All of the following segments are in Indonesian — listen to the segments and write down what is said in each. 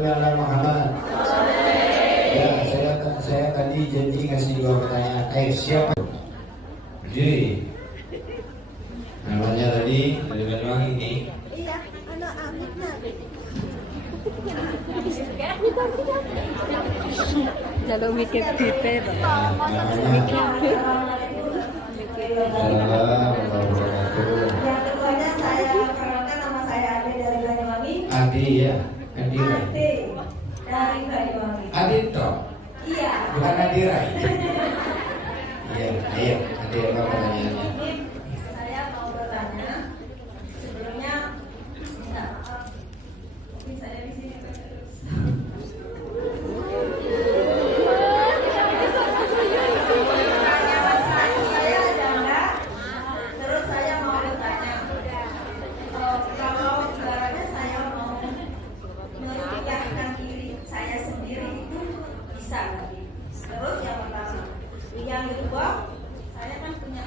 sholli ala Muhammad. Ya, saya tadi janji ngasih 2 pertanyaan. Siapa? Jadi namanya tadi dari Banyuwangi ini. Iya, anak Aminah. Jalur mikir kita, Yang keduanya saya perkenalkan, nama saya Ade dari Banyuwangi. Ade ya, Adira. Ade dari Banyuwangi. Adito, Iya. bukan Adira. Iya, ayo, Ade apa pertanyaannya? Saya mau bertanya. Sebelumnya minta maaf. Mungkin saya di sini terus. Saya ada enggak? Terus saya mau bertanya. Kalau ibaratnya saya mau menikahkan diri saya sendiri itu bisa lagi. Terus yang pertama, yang kedua, saya kan punya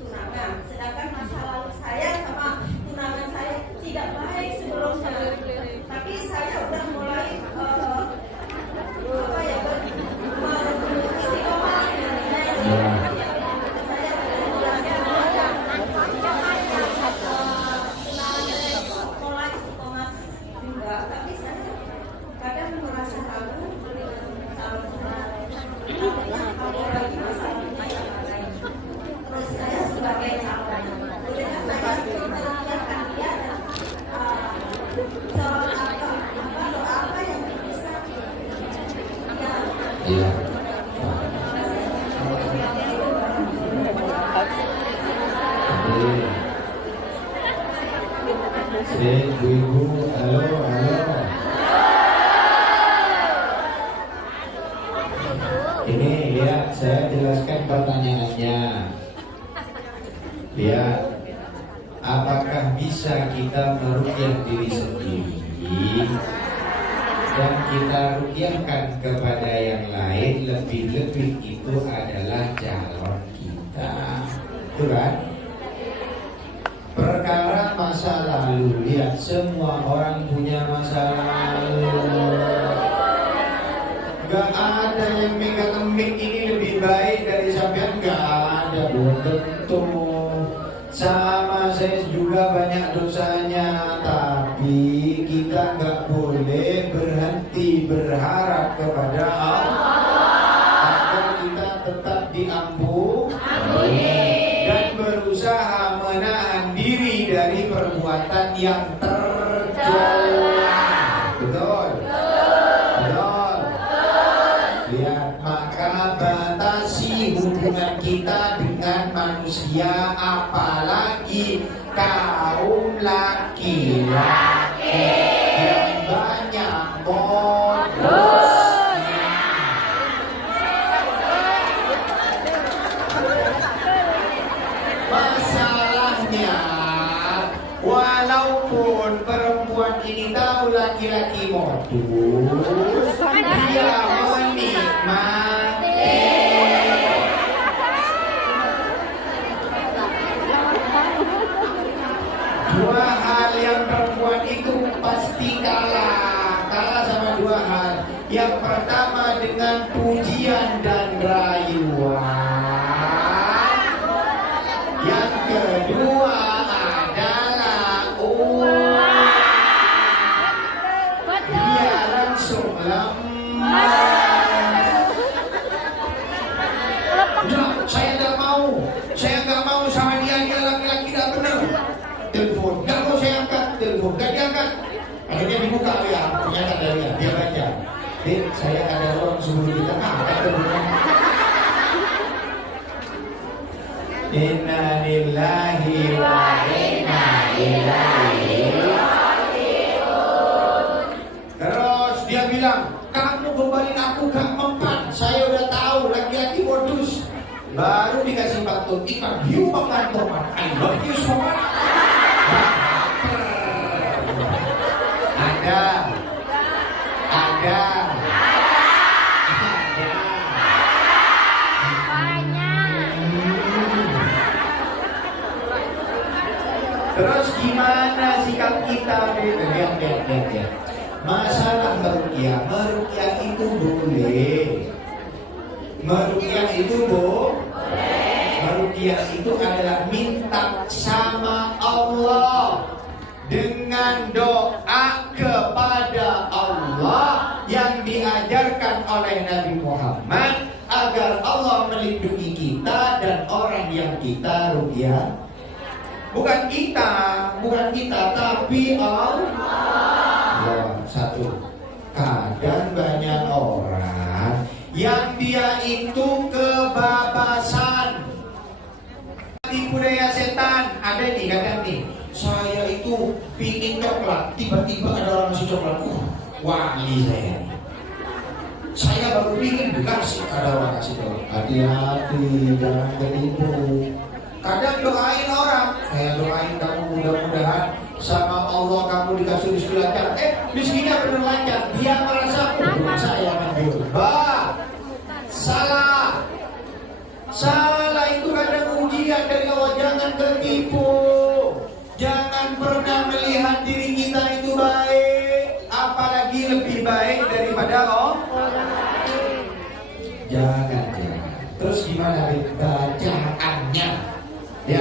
tunangan, sedangkan masa lalu saya sama tunangan saya tidak baik sebelumnya. Tapi saya udah mulai apa ya istiqomah. Saya udah mulai istiqomah juga, tapi saya kadang merasa ragu apalagi masalahnya yang lain. Terus saya sebagai calon, bolehkah saya menanyakan dia soal apa yang bisa Iya. Ibu, halo. Ini ya, saya jelaskan pertanyaannya. Ya, apakah bisa kita meruqyah diri sendiri dan kita ruqyahkan kepada yang lain, lebih-lebih itu adalah calon kita, betul kan? Perkara masa lalu, lihat semua orang punya masa lalu. Gak ada yang megang mic ini lebih baik dari sampean, gak ada, belum tentu. Sama saya juga banyak dosanya, tapi kita gak boleh berhenti berharap kepada Allah agar kita tetap diampuni dan berusaha menahan diri dari perbuatan yang tercela. Betul? Betul. Lihat, maka batasi hubungan kita dengan manusia, apalagi kaum laki-laki yang banyak modusnya. Masalahnya, walaupun perempuan ini tahu laki-laki modus, dia menikmati. Dua hal yang perempuan itu pasti kalah sama 2 hal. Yang pertama dengan pujian dan rayuan. Yang kedua adalah uang. Dia langsung lemas. Udah, saya nggak mau sama dia laki-laki tidak benar. Telepon, nggak mau saya angkat, telepon nggak diangkat. Akhirnya dibuka ya, ternyata dia baca. Saya ada uang 10 juta, angkat teleponnya. Inna lillahi wa inna ilaihi raji'un. Terus dia bilang, kamu kembaliin aku gak mempan. Saya udah tahu laki-laki modus. Baru dikasih batu ikan hiu pengantoman. I love you so much. Ada. Terus gimana sikap kita? Lihat. Masalah baru meruqyah. Meruqyah itu boleh. Meruqyah itu boleh. Meruqyah itu adalah minta sama Allah dengan doa kepada Allah yang diajarkan oleh Nabi Muhammad agar Allah melindungi kita dan orang yang kita ruqyah. Bukan kita, tapi Allah. Ya, satu. Kadang banyak orang yang dia itu kebabasan. Tipu daya setan. Ada nih, kadang nih. Saya itu pingin coklat, tiba-tiba ada orang ngasih coklat. Wali saya. Saya baru pingin dikasih, ada orang kasih coklat. Hati-hati, jangan tertipu. Kadang doain orang, saya doain kamu mudah-mudahan sama Allah kamu dikasih rezeki lancar. Rezekinya benar lancar, dia merasa saya manjur. Salah itu kadang ujian dari Allah. Jangan tertipu. Jangan pernah melihat diri kita itu baik, apalagi lebih baik daripada orang lain. Jangan. Terus gimana bacaannya? Ya,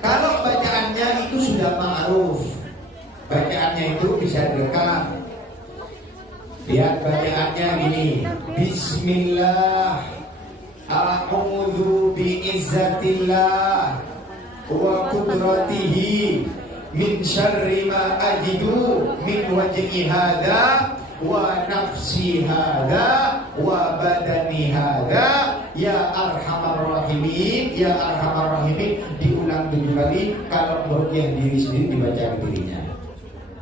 kalau bacaannya itu sudah ma'ruf, bacaannya itu bisa direkam. Lihat bacaannya gini. Bismillah, a'udzu bi'izzatillah wa qudratihi min syarri ma ajidu min wajhi hadza wa nafsi hadza wa badani hadza ya arhamar rahimin, ya arhamar rahimin. Diulang 7 kali. Kalau meruqyah diri sendiri dibaca ke dirinya.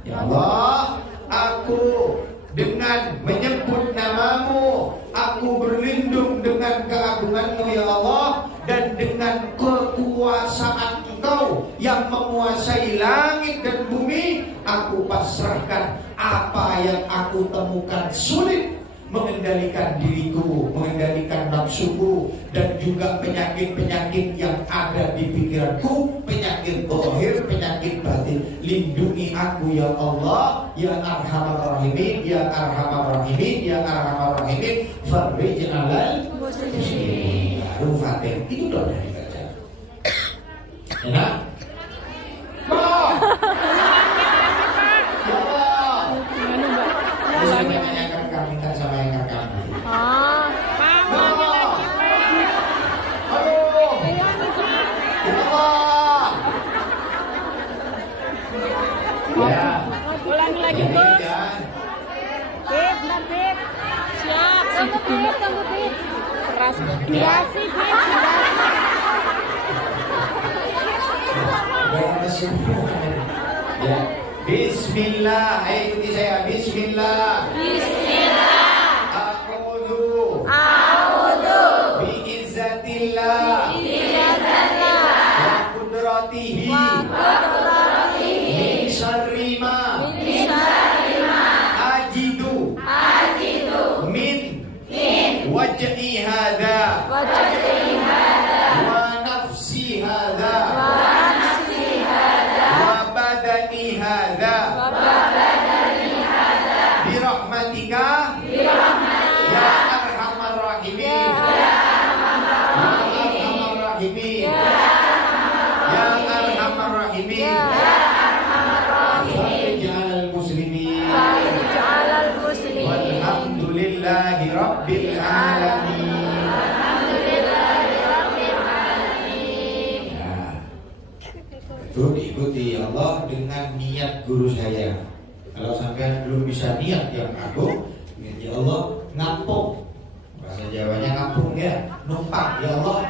Ya Allah, aku dengan menyebut namamu, aku berlindung dengan keagunganmu ya Allah, dan dengan kekuasaan Engkau yang menguasai langit dan bumi, aku pasrahkan apa yang aku temukan sulit mengendalikan diriku, mengendalikan nafsuku, dan juga penyakit-penyakit yang ada di pikiranku, penyakit zahir, penyakit batin. Lindungi aku ya Allah, ya arhamar rahimin, ya arhamar rahimin, ya arhamar rahimin. Farij alal muslimin. Fatihah itu doa dari baca. Enak? Mau? Ya Allah. Bisa menanyakan kami minta sama yang rekam. Ya. Ulangi lagi, Bos. Beb, Beb. Siap. Tunggu, Beb. Keras. Durasi, Beb. Ya. Bismillah. Ayo ikuti saya. Bismillah. A'udzu bi'izzatillah wa qudratihi min syarri ma ajidu min wajhi hadza wa nafsi hadza wa badani hadza birahmatika ya arhamar rahimin, ya arhamar rahimin, ya arhamar rahimin. Farij muslimin, walhamdulillahi rabbil alamin. Itu diikuti Allah dengan niat guru saya. Kalau sampai belum bisa niat yang agung, ya Allah ngampung. Bahasa Jawanya ngampung ya, numpang. Ya Allah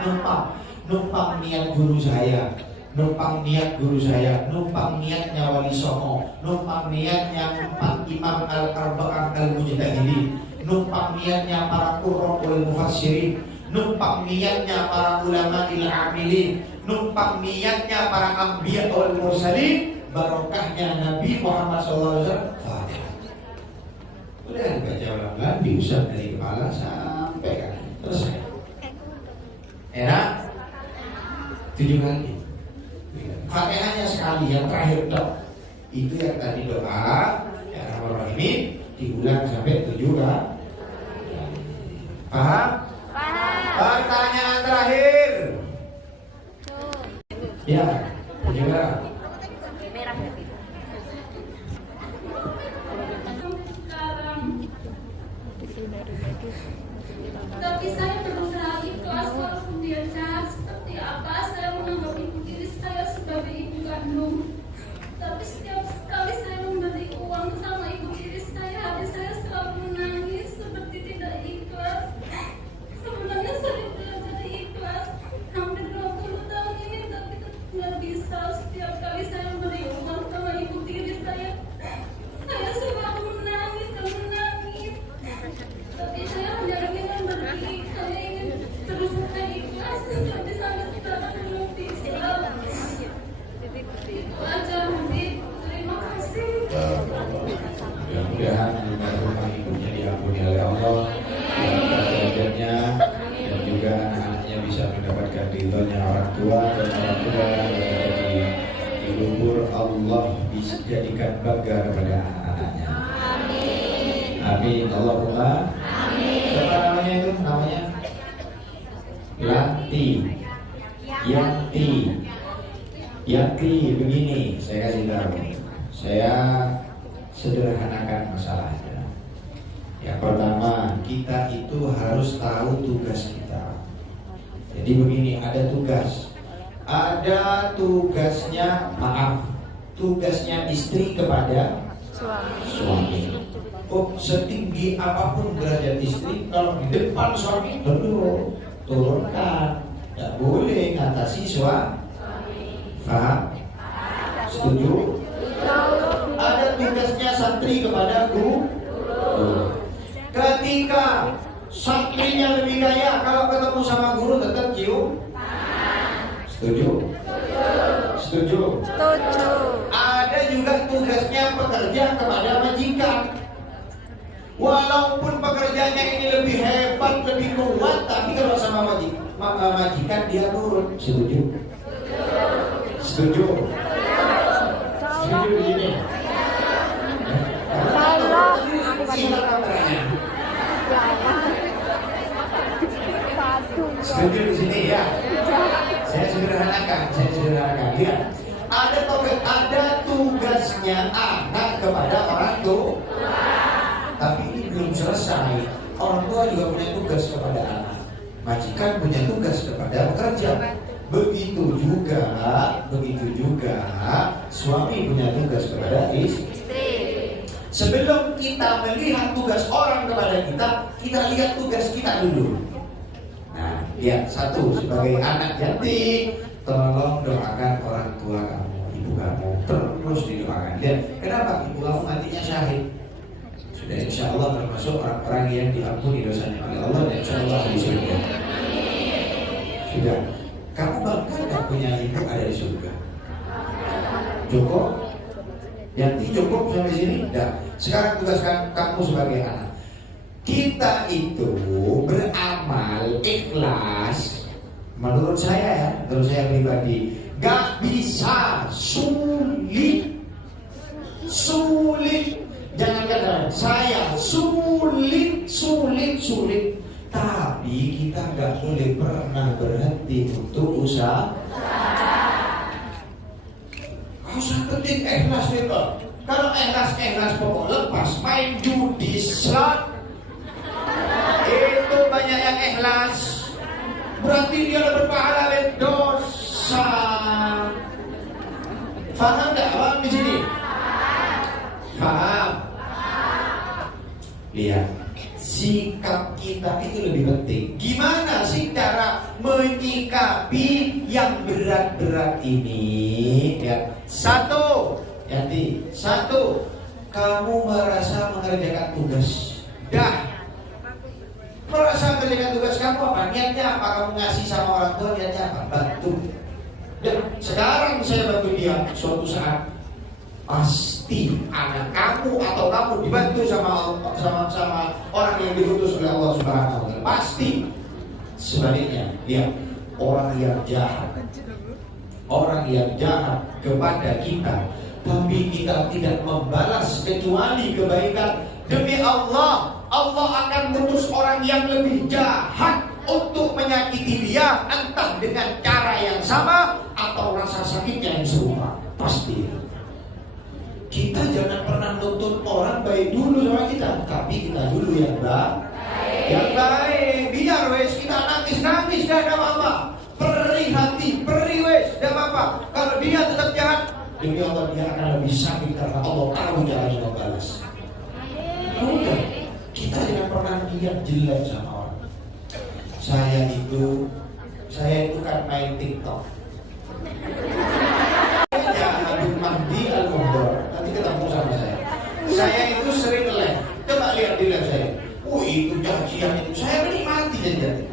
numpang niat guru saya, numpang niat guru saya, numpang niatnya Wali Songo, numpang niatnya 4 imam al-arba'ah al-mujtahidin, numpang niatnya para qurra wal mufassirin, numpang niatnya para ulama il-amilin, numpang niatnya para anbiya wal mursalin. Barokahnya Nabi Muhammad SAW. Fatihah. Udah dibaca ulang-ulang, diusap dari kepala sampai kaki. Selesai. Enak? 7 kali. Fatihahnya sekali, yang terakhir dok. Itu yang tadi doa. Ya Rahman Rahim. diulang sampai 7 kali. Paham? Pertanyaan terakhir. Ya, juga. Tapi saya berusaha ikhlas walaupun dia jahat seperti apa. Saya menganggap ibu diri saya sebagai ibu kandung. Tapi setiap kali saya memberi uang sama ibu diri saya, hati saya selalu menangis seperti tidak ikhlas. Sebenarnya saya belajar ikhlas hampir 20 tahun ini, tapi tidak bisa. Setiap kali saya memberi uang sama ibu diri saya selalu menangis dan menangis. Tapi saya hanya ingin memberi, saya ingin terus ikhlas, tapi sampai sekarang belum bisa. Itu aja, Habib. Terima kasih. Mudah-mudahan rumah ibunya diampuni oleh Allah, derajatnya, dan juga anak-anaknya bisa mendapatkan ridhonya orang tua, dan orang tua di lubur Allah bisa jadikan bangga kepada anak-anaknya. Amin. Allahumma. Siapa namanya itu? Namanya Yanti. Begini, saya kasih tahu. Saya sederhanakan masalahnya. Yang pertama, kita itu harus tahu tugas kita. Jadi begini, ada tugas. Ada tugasnya istri kepada suami. Setinggi apapun derajat istri, kalau di depan suami perlu turunkan. Tidak boleh ngatasi suami. Faham? Setuju? Ada tugasnya santri kepada guru. Ketika santrinya lebih kaya, kalau ketemu sama guru tetap cium. Setuju? Setuju? Ada juga tugasnya pekerja kepada majikan. Walaupun pekerjaannya ini lebih hebat, lebih kuat, tapi kalau sama majikan dia turun. Setuju? Setuju? Setuju di sini? Setuju di sini ya? Saya sederhanakan. Lihat, ada tugasnya anak kepada orang tua. Tapi ini belum selesai. Orang tua juga punya tugas kepada anak. Majikan punya tugas kepada pekerja. Begitu juga suami punya tugas kepada istri. Sebelum kita melihat tugas orang kepada kita lihat tugas kita dulu. Nah, lihat satu, sebagai anak Yanti, tolong doakan orang tua kamu, ibu kamu, terus didoakan. Lihat, kenapa ibu kamu nantinya syahid? Sudah insya Allah termasuk orang-orang yang diampuni dosanya oleh Allah dan insya Allah di surga. Sudah. Kamu bangga gak punya ibu ada di surga? Cukup? Yanti cukup sampai sini? Dah. Sekarang tugas kamu sebagai anak. Kita itu beramal ikhlas. Menurut saya pribadi, gak bisa, sulit. Jangan kata saya sulit. Tapi kita gak boleh pernah berhenti untuk usaha. Usaha penting ikhlas itu. Kalau ikhlas pokok lepas main judi slot. Itu banyak yang ikhlas. Berarti dia berpahala dosa. Faham tak abang di sini? Faham? Lihat, sikap kita itu lebih penting. Gimana sih cara menyikapi yang berat-berat ini? Ya, satu, kamu merasa mengerjakan tugas. Merasa mengerjakan tugas kamu apa? Niatnya apa? Kamu ngasih sama orang tua, niatnya apa? Bantu. Dan sekarang saya bantu dia, suatu saat pasti anak kamu atau kamu dibantu sama orang yang diutus oleh Allah Subhanahu wa taala. Pasti. Sebaliknya, lihat orang yang jahat kepada kita, tapi kita tidak membalas kecuali kebaikan, Demi Allah, Allah akan mengutus orang yang lebih jahat untuk menyakiti dia, entah dengan cara yang sama atau rasa sakitnya yang serupa. Pasti. Kita jangan pernah nuntut orang baik dulu sama kita, tapi kita dulu yang baik. Yang baik, biar wes kita nangis gak ada apa-apa. Perih hati, perih wes, gak apa-apa. Kalau dia tetap jahat, demi Allah dia akan lebih sakit karena Allah tahu caranya membalas. Udah, kita jangan pernah lihat jelek sama orang. Saya itu kan main TikTok. Abdul Mahdi Al-Muhdar, nanti ketemu sama saya. Saya itu sering live. Coba lihat di live saya. Itu cacian itu. Saya menikmati jadi.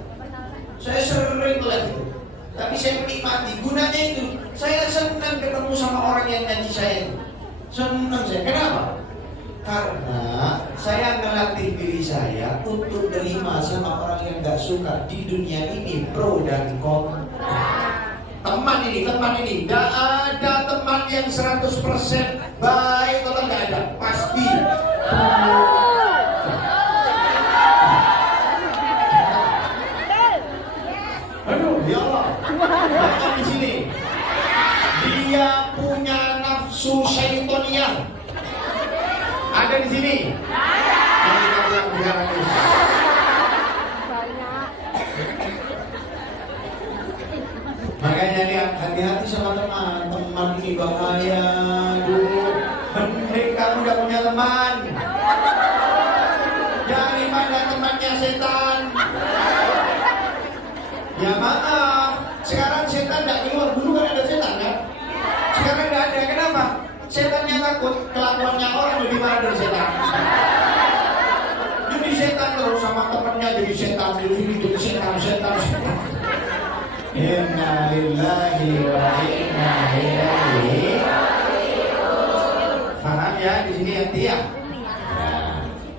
Saya sering live itu. Tapi saya menikmati. Gunanya itu, saya senang ketemu sama orang yang ngaji saya itu. Senang saya. Kenapa? Karena saya melatih diri saya untuk terima sama orang yang gak suka di dunia ini, pro dan kontra. Teman ini, gak ada teman yang 100% baik atau gak ada, pasti. Aduh, ya Allah, banyak di sini. Dia punya nafsu syaitoniyah. Ada di sini. Nanti kita pulang bicara terus. Makanya lihat, hati-hati sama teman. Teman ini bahaya dulu. Mending kamu udah punya teman. Daripada temannya setan. Ya maaf, sekarang setan gak keluar. Dulu kan ada setan kan? Sekarang gak ada. Kenapa? Setannya takut kelakuannya orang lebih parah dari setan. Jadi setan terus sama temannya jadi setan. Jadi setan. Inna lillahi wa inna ilaihi. Paham ya di sini ya, Tia?